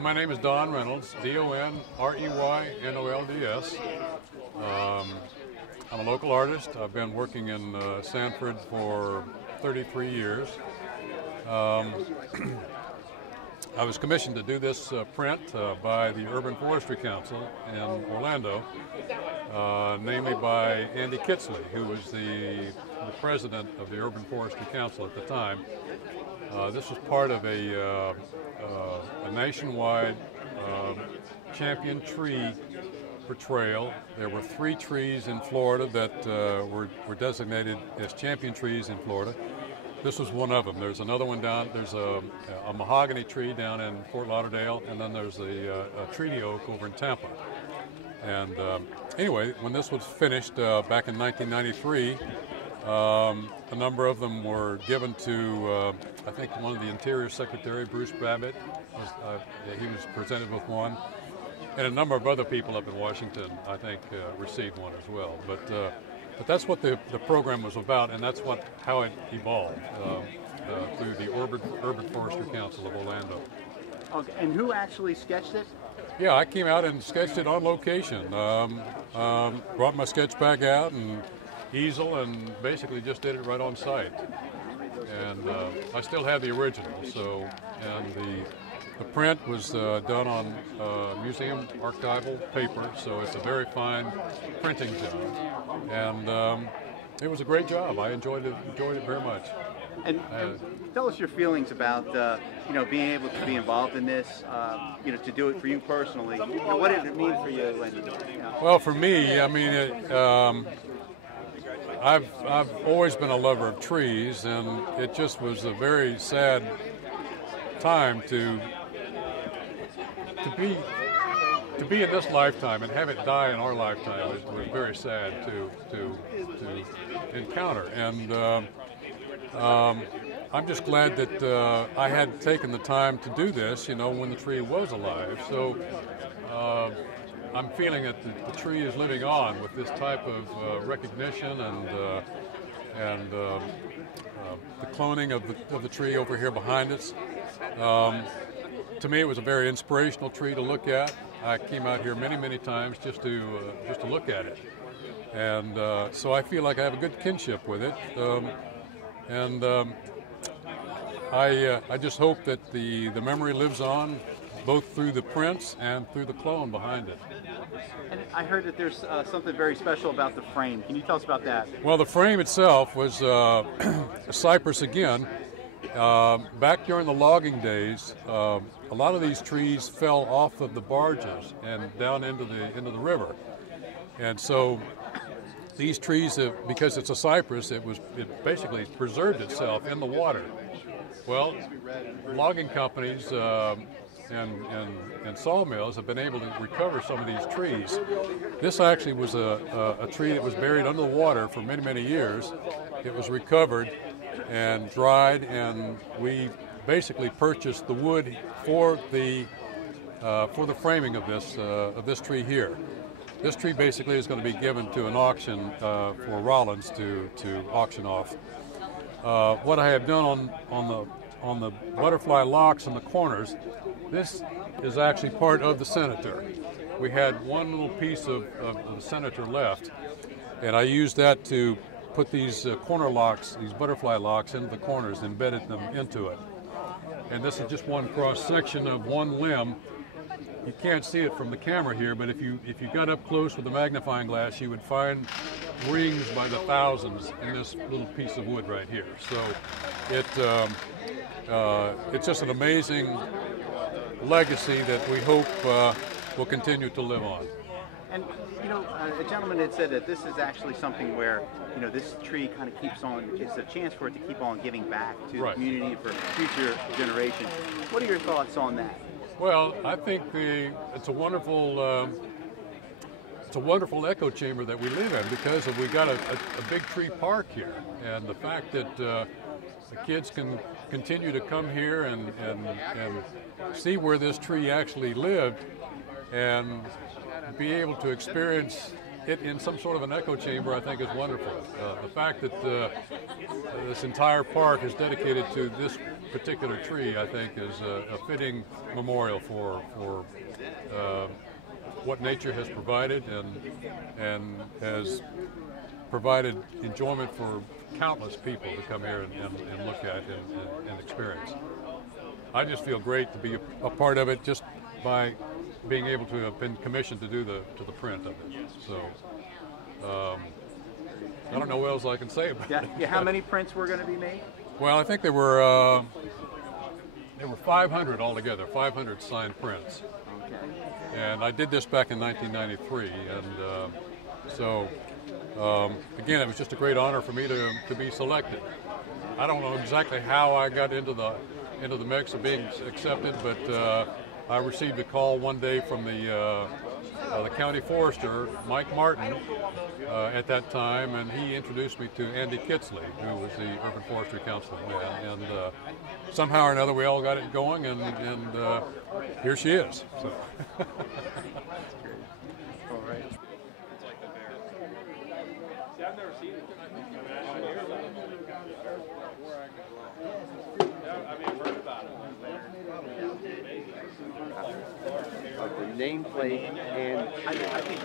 Well, my name is Don Reynolds, D-O-N-R-E-Y-N-O-L-D-S. I'm a local artist. I've been working in Sanford for 33 years. I was commissioned to do this print by the Urban Forestry Council in Orlando, namely by Andy Kitsley, who was the president of the Urban Forestry Council at the time. This was part of a nationwide champion tree portrayal. There were 3 trees in Florida that were designated as champion trees in Florida. This was one of them. There's another one down, there's a mahogany tree down in Fort Lauderdale, and then there's a treaty oak over in Tampa. And anyway, when this was finished back in 1993, a number of them were given to, I think, one of the Interior Secretary, Bruce Babbitt. He was presented with one. And a number of other people up in Washington, I think, received one as well. But that's what the program was about, and that's how it evolved through the Urban Forestry Council of Orlando. Okay, and who actually sketched it? Yeah, I came out and sketched it on location. Brought my sketch bag out and easel and basically just did it right on site. And I still have the original, and the print was done on museum archival paper, so it's a very fine printing job. And it was a great job. I enjoyed it very much. And tell us your feelings about being able to be involved in this, to do it for you personally. What did it mean for you? Well, for me, I mean, I've always been a lover of trees, and it just was a very sad time to be in this lifetime and have it die in our lifetime was very sad to encounter. And I'm just glad that I had taken the time to do this, when the tree was alive. So I'm feeling that the tree is living on with this type of recognition and the cloning of the tree over here behind us. To me, it was a very inspirational tree to look at. I came out here many times just to look at it, and so I feel like I have a good kinship with it. I just hope that the memory lives on, both through the prints and through the clone behind it. And I heard that there's something very special about the frame. Can you tell us about that? Well, the frame itself was a cypress again. Back during the logging days, a lot of these trees fell off of the barges and down into the river, and so these trees, because it's a cypress, it basically preserved itself in the water. Well, logging companies and sawmills have been able to recover some of these trees. This actually was a tree that was buried under the water for many years. It was recovered and dried, and we basically purchased the wood for the framing of this tree here. This tree basically is going to be given to an auction for Rollins to auction off. What I have done on the butterfly locks in the corners, this is actually part of the Senator. We had one little piece of the Senator left, and I used that to put these corner locks, these butterfly locks, into the corners, embedded them into it. And this is just one cross section of one limb. You can't see it from the camera here, but if you got up close with a magnifying glass, you would find rings by the thousands in this little piece of wood right here. So it's just an amazing legacy that we hope will continue to live on. And a gentleman had said that this is actually something where this tree kind of keeps on. It's a chance for it to keep on giving back to the community for future generations. What are your thoughts on that? Well, I think it's a wonderful echo chamber that we live in, because we got a big tree park here, and the fact that the kids can continue to come here and see where this tree actually lived and be able to experience it in some sort of an echo chamber, I think is wonderful. The fact that this entire park is dedicated to particular tree, I think, is a fitting memorial for what nature has provided and has provided enjoyment for countless people to come here and look at and experience. I just feel great to be a part of it just by being able to have been commissioned to do the print of it. So I don't know what else I can say about it. Yeah. How many prints were going to be made? Well, I think there were 500 altogether, 500 signed prints. Okay. And I did this back in 1993, and so again, it was just a great honor for me to be selected. I don't know exactly how I got into the mix of being accepted, but I received a call one day from the county forester, Mike Martin, at that time, and he introduced me to Andy Kitsley, who was the Urban Forestry Council man, and somehow or another we all got it going, and here she is. So. All right. I've never seen it. I've heard about it. The nameplate and I think